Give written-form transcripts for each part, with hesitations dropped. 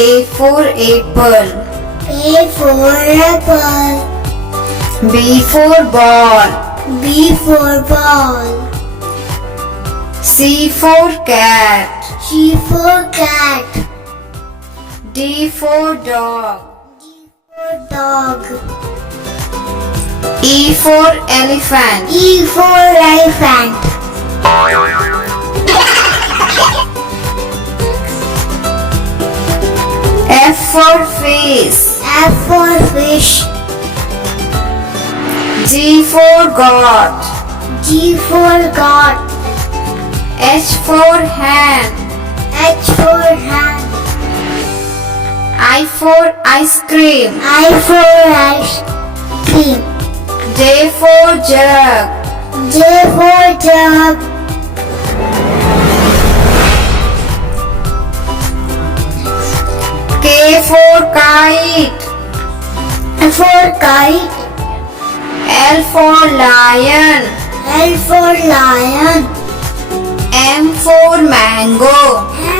A for apple. A for apple. B for ball. B for ball. C for cat. C for cat. D for dog. D for dog. E for elephant. E for elephant. F for fish. F for fish. G for goat. G for goat. H for hen. H for hand. I for ice cream. I for ice cream. J for jug. J for jug. K for kite. L for kite. L for lion. L for lion. M for mango.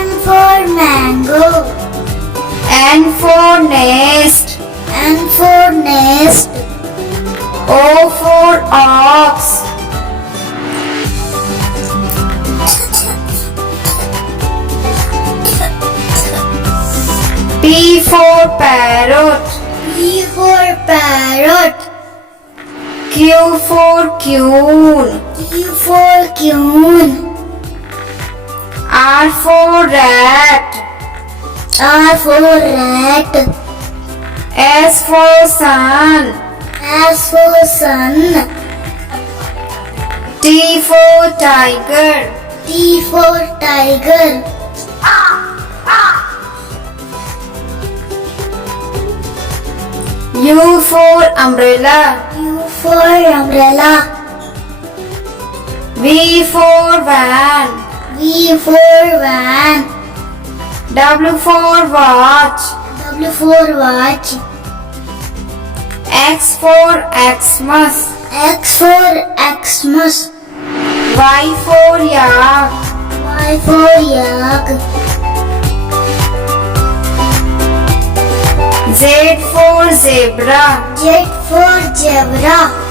M for mango. N for nest. N for nest. O for ox. P for parrot. P for parrot. Q for queen. Q for queen. R for rat. R for rat. S for sun. S for sun. T for tiger. T for tiger. U for umbrella. U for umbrella. V for van. V for van. W for watch. W for watch. X for Xmas. X for Xmas. Y for yak. Y for yak. Z for zebra. Z for zebra.